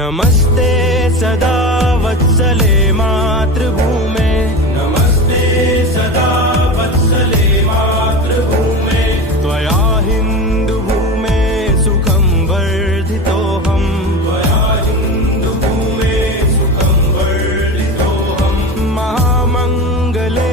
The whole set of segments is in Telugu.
नमस्ते सदा वत्सले मातृभूमे, नमस्ते सदा वत्सले मातृभूमे, त्वया हिन्दुभूमे सुखं वर्धितोऽहम्, त्वया हिन्दुभूमे सुखं वर्धितोऽहम्, महामङ्गले।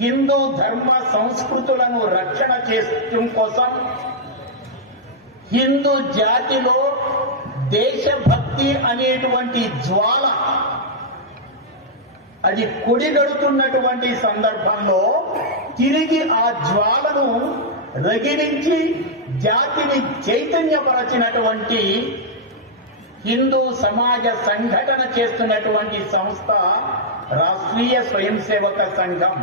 హిందూ ధర్మ సంస్కృతులను రక్షణ చేయడం కోసం హిందూ జాతిలో దేశభక్తి అనేటువంటి జ్వాల అది కొడిగడుతున్నటువంటి సందర్భంలో తిరిగి ఆ జ్వాలను రగిలించి జాతిని చైతన్యపరచినటువంటి హిందూ సమాజ సంఘటన చేస్తున్నటువంటి సంస్థ రాష్ట్రీయ స్వయం సేవక సంఘం.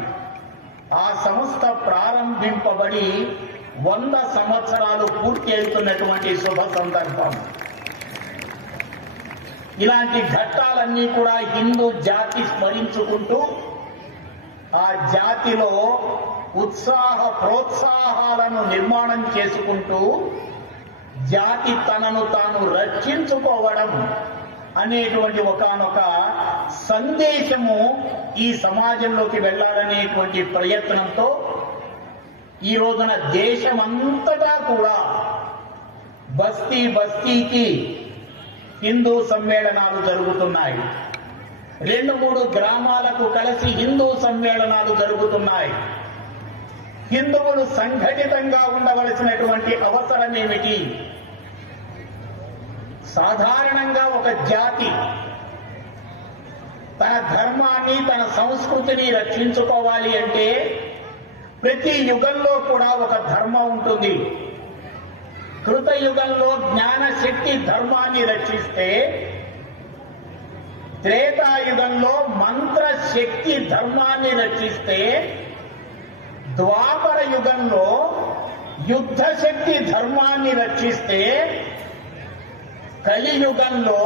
ఆ సంస్థ ప్రారంభింపబడి 100 సంవత్సరాలు పూర్తి అవుతున్నటువంటి శుభ సందర్భం. ఇలాంటి ఘట్టాలన్నీ కూడా హిందూ జాతి స్మరించుకుంటూ ఆ జాతిలో ఉత్సాహ ప్రోత్సాహాలను నిర్మాణం చేసుకుంటూ జాతి తనను తాను రక్షించుకోవడం అనేటువంటి ఒకానొక సందేశము ఈ సమాజంలోకి వెళ్లాలనేటువంటి ప్రయత్నంతో ఈ రోజున దేశమంతటా కూడా బస్తీ బస్తీకి హిందూ సమ్మేళనాలు జరుగుతున్నాయి. 2-3 గ్రామాలకు కలిసి హిందూ సమ్మేళనాలు జరుగుతున్నాయి. హిందువులు సంఘటితంగా ఉండవలసినటువంటి అవసరం ఏమిటి? సాధారణంగా ఒక జాతి తన ధర్మాన్ని తన సంస్కృతిని రక్షించుకోవాలి అంటే ప్రతి యుగంలో కూడా ఒక ధర్మం ఉంటుంది. కృతయుగంలో జ్ఞానశక్తి ధర్మాన్ని రక్షిస్తే త్రేతాయుగంలో మంత్రశక్తి ధర్మాన్ని రక్షిస్తే ద్వాపర యుగంలో యుద్ధశక్తి ధర్మాన్ని రక్షిస్తే కలియుగంలో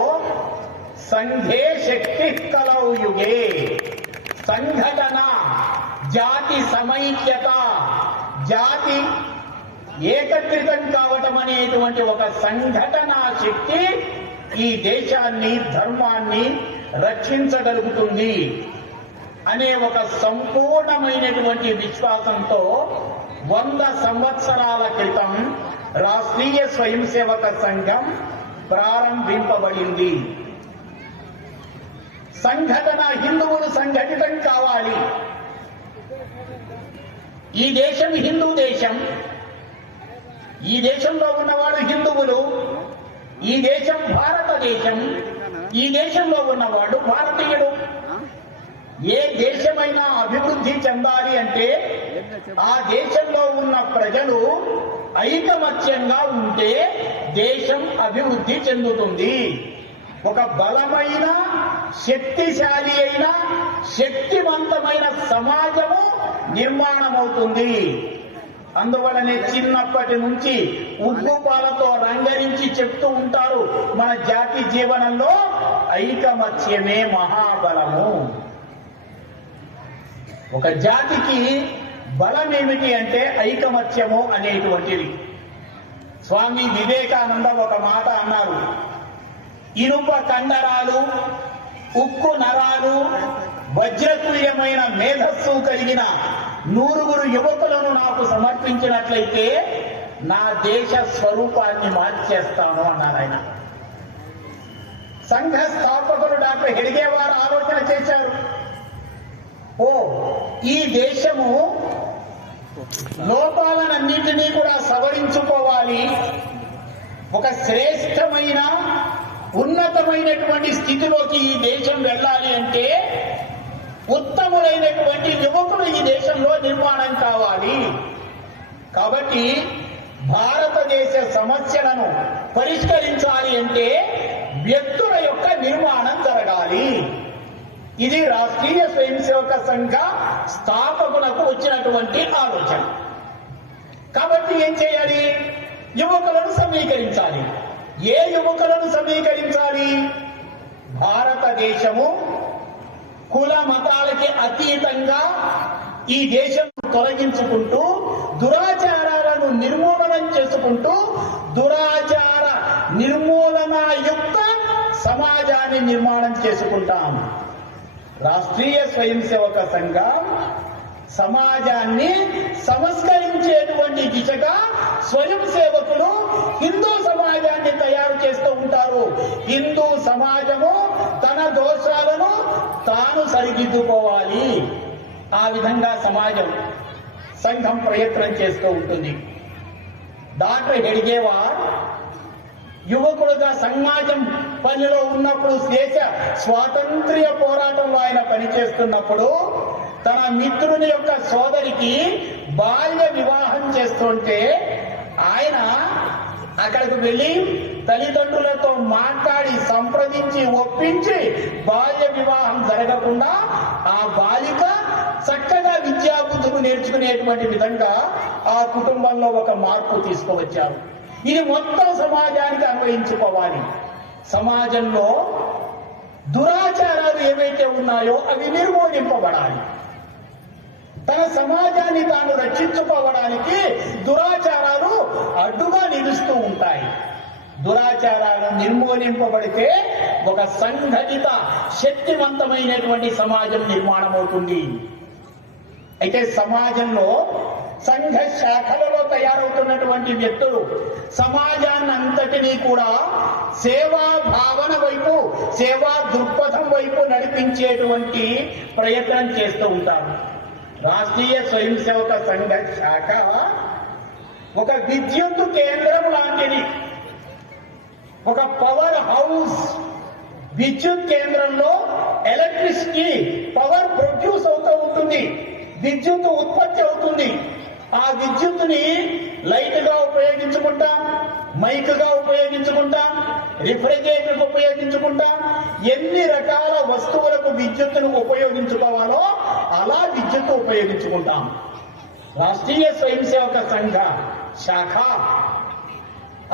సంఘే శక్తి కలౌ యుగే సంఘటన జాతి సమైక్యత జాతి ఏకత్రితం కావటం అనేటువంటి ఒక సంఘటనా శక్తి ఈ దేశాన్ని ధర్మాన్ని రక్షించగలుగుతుంది అనే ఒక సంపూర్ణమైనటువంటి విశ్వాసంతో 100 సంవత్సరాల క్రితం రాష్ట్రీయ స్వయం సేవక సంఘం ప్రారంభింపబడింది. సంఘటన హిందువులు సంఘటితం కావాలి. ఈ దేశం హిందూ దేశం. ఈ దేశంలో ఉన్నవాడు హిందువులు. ఈ దేశం భారతదేశం. ఈ దేశంలో ఉన్నవాడు భారతీయుడు. ఏ దేశమైనా అభివృద్ధి చెందాలి అంటే ఆ దేశంలో ఉన్న ప్రజలు ఐకమత్యంగా ఉంటే దేశం అభివృద్ధి చెందుతుంది. ఒక బలమైన శక్తిశాలి అయిన శక్తివంతమైన సమాజము నిర్మాణమవుతుంది. అందువలనే చిన్నప్పటి నుంచి ఉగ్గుపాలతో రంగరించి చెప్తూ ఉంటారు, మన జాతి జీవనంలో ఐకమత్యమే మహాబలము. ఒక జాతికి బలం ఏమిటి అంటే ఐకమత్యము అనేటువంటిది. స్వామి వివేకానంద ఒక మాట అన్నారు, ఇనుప కండరాలు, ఉక్కు నరాలు, వజ్రతుల్యమైన మేధస్సు కలిగిన 100 యువకులను నాకు సమర్పించినట్లయితే నా దేశ స్వరూపాన్ని మార్చేస్తాను అన్నారు ఆయన. సంఘ స్థాపకులు డాక్టర్ హెడ్గేవార్ ఆలోచన చేశారు, ఈ దేశము లోపాలన్నింటినీ కూడా సవరించుకోవాలి, ఒక శ్రేష్టమైన ఉన్నతమైనటువంటి స్థితిలోకి ఈ దేశం వెళ్ళాలి అంటే ఉత్తములైనటువంటి యువకులు ఈ దేశంలో నిర్మాణం కావాలి. కాబట్టి భారత భారతదేశ సమస్యలను పరిష్కరించాలి అంటే వ్యక్తుల యొక్క నిర్మాణం జరగాలి. ఇది రాష్ట్రీయ స్వయం సేవక సంఘ స్థాపకులకు వచ్చినటువంటి ఆలోచన. కాబట్టి ఏం చేయాలి? యువకులను సమీకరించాలి. ఏ యువకులను సమీకరించాలి? భారతదేశము కుల మతాలకి అతీతంగా ఈ దేశం తొలగించుకుంటూ దురాచారాలను నిర్మూలనం చేసుకుంటూ దురాచార నిర్మూలన యుక్త సమాజాన్ని నిర్మాణం చేసుకుంటాం. రాష్ట్రీయ స్వయం సేవక సంఘం సమాజాన్ని సంస్కరించేటువంటి దిశగా స్వయం సేవకులు హిందూ సమాజాన్ని తయారు చేస్తూ ఉంటారు. హిందూ సమాజము తన దోషాలను తాను సరిదిద్దుకోవాలి. ఆ విధంగా సమాజం సంఘం ప్రయత్నం చేస్తూ ఉంటుంది. డాక్టర్ హెడ్గేవార్ యువకుడుగా సమాజం పనిలో ఉన్నప్పుడు, దేశ స్వాతంత్ర్య పోరాటంలో ఆయన పనిచేస్తున్నప్పుడు తన మిత్రుని యొక్క సోదరికి బాల్య వివాహం చేస్తుంటే ఆయన అక్కడికి వెళ్లి తల్లిదండ్రులతో మాట్లాడి సంప్రదించి ఒప్పించి బాల్య వివాహం జరగకుండా ఆ బాలిక చక్కగా విద్యాబుద్ధులు నేర్చుకునేటువంటి విధంగా ఆ కుటుంబంలో ఒక మార్పు తీసుకువచ్చారు. ఇది మొత్తం సమాజానికి అన్వయించుకోవాలి. సమాజంలో దురాచారాలు ఏవైతే ఉన్నాయో అవి నిర్మూలింపబడాలి. తన సమాజాన్ని తాను రక్షించుకోవడానికి దురాచారాలు అడ్డుగా నిలుస్తూ ఉంటాయి. దురాచారాలు నిర్మూలింపబడితే ఒక సంఘటిత శక్తివంతమైనటువంటి సమాజం నిర్మాణం అవుతుంది. అయితే సమాజంలో సంఘ శాఖలలో తయారవుతున్నటువంటి వ్యక్తులు సమాజాన్ని అంతటినీ కూడా సేవా భావన వైపు, సేవా దృక్పథం వైపు నడిపించేటువంటి ప్రయత్నం చేస్తూ ఉంటారు. రాష్ట్రీయ స్వయం సేవక సంఘ శాఖ ఒక విద్యుత్ కేంద్రం లాంటిది, ఒక పవర్ హౌస్. విద్యుత్ కేంద్రంలో ఎలక్ట్రిసిటీ పవర్ ప్రొడ్యూస్ అవుతూ ఉంటుంది, విద్యుత్ ఉత్పత్తి అవుతుంది. ఆ విద్యుత్తుని లైట్ గా ఉపయోగించుకుంటాం, మైక్ గా ఉపయోగించుకుంటాం, రిఫ్రిజిరేటర్ ఉపయోగించుకుంటాం. ఎన్ని రకాల వస్తువులకు విద్యుత్తును ఉపయోగించుకోవాలో అలా విద్యుత్ ఉపయోగించుకుంటాం. రాష్ట్రీయ స్వయం సేవక సంఘ శాఖ,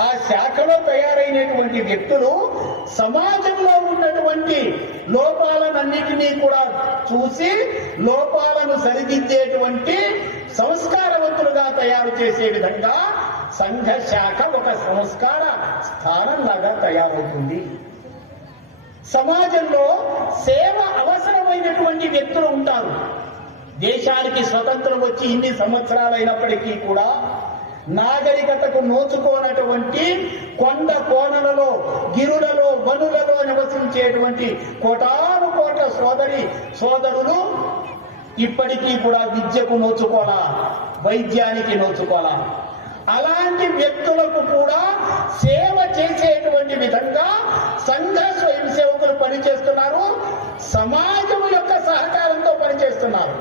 ఆ శాఖలో తయారైనటువంటి వ్యక్తులు సమాజంలో ఉన్నటువంటి లోపాలన్నింటినీ కూడా చూసి లోపాలను సరిదిద్దేటువంటి సంస్కారవంతులుగా తయారు చేసే విధంగా సంఘ శాఖ ఒక సంస్కార స్థానంలాగా తయారవుతుంది. సమాజంలో సేవ అవసరమైనటువంటి వ్యక్తులు ఉంటారు. దేశానికి స్వతంత్రం వచ్చి ఇన్ని సంవత్సరాలైనప్పటికీ కూడా నాగరికతకు నోచుకోనటువంటి కొండ కోణలలో, గిరులలో, వనులలో నివసించేటువంటి కోటాను కోట్ల సోదరులు ఇప్పటికీ కూడా విద్యకు నోచుకోలా, వైద్యానికి నోచుకోలా. అలాంటి వ్యక్తులకు కూడా సేవ చేసేటువంటి విధంగా సంఘ స్వయం సేవకులు పనిచేస్తున్నారు. సమాజం యొక్క సహకారంతో పనిచేస్తున్నారు.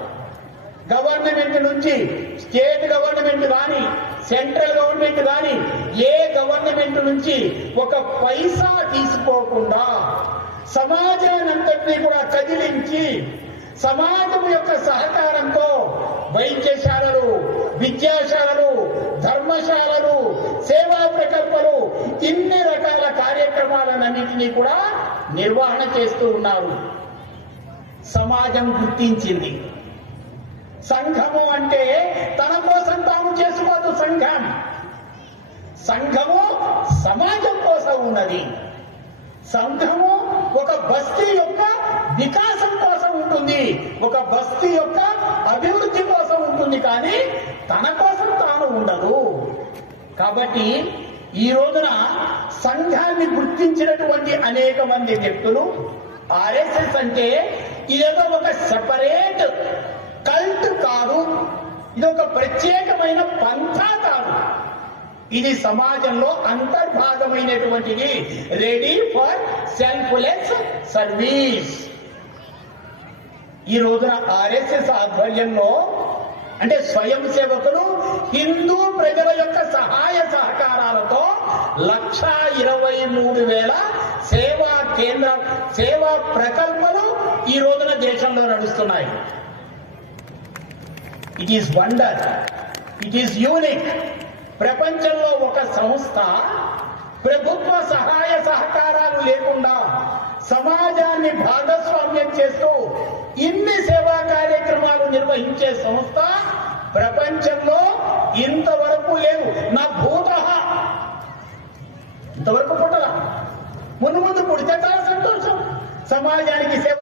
గవర్నమెంట్ నుంచి, స్టేట్ గవర్నమెంట్ కానీ, సెంట్రల్ గవర్నమెంట్ కానీ, ఏ గవర్నమెంట్ నుంచి ఒక పైసా తీసుకోకుండా సమాజానంతటినీ కూడా కదిలించి సమాజం యొక్క సహకారంతో వైద్యశాలలు, విద్యాశాలలు, ధర్మశాలలు, సేవా ప్రకల్పాలు, ఇన్ని రకాల కార్యక్రమాలన్నింటినీ కూడా నిర్వహణ చేస్తూ ఉన్నారు. సమాజం గుర్తించింది. సంఘము అంటే తన కోసం తాము చేసుకోదు. సంఘము సమాజం కోసం ఉన్నది. సంఘము ఒక బస్తీ యొక్క వికాసం కోసం ఉంటుంది, ఒక బస్తీ యొక్క అభివృద్ధి కోసం ఉంటుంది, కానీ తన కోసం తాను ఉండదు. కాబట్టి ఈ రోజున సంఘాన్ని గుర్తించినటువంటి అనేక మంది వ్యక్తులు ఆర్ఎస్ఎస్ అంటే ఇదేదో ఒక సెపరేట్ కల్ట్ కాదు, ఇది ఒక ప్రత్యేకమైన పంథా కాదు, ఇది సమాజంలో అంతర్భాగమైనటువంటిది. Ready for selfless service. ఈ రోజున ఆర్ఎస్ఎస్ ఆధ్వర్యంలో అంటే స్వయం సేవకులు హిందూ ప్రజల యొక్క సహాయ సహకారాలతో 1,23,000 సేవా కేంద్ర సేవా ప్రకల్పాలు ఈ రోజున దేశంలో నడుస్తున్నాయి. It is wonder, it is unique. ప్రపంచంలో ఒక సంస్థ ప్రభుత్వ సహాయ సహకారాలు లేకుండా సమాజాన్ని భాగస్వామ్యం చేస్తూ ఇన్ని సేవా కార్యక్రమాలు నిర్వహించే సంస్థ ప్రపంచంలో ఇంతవరకు లేవు. నా భూతః ఇంతవరకు పుట్టలా. ముందు ముందు పుడితే చాలా సంతోషం. సమాజానికి సేవ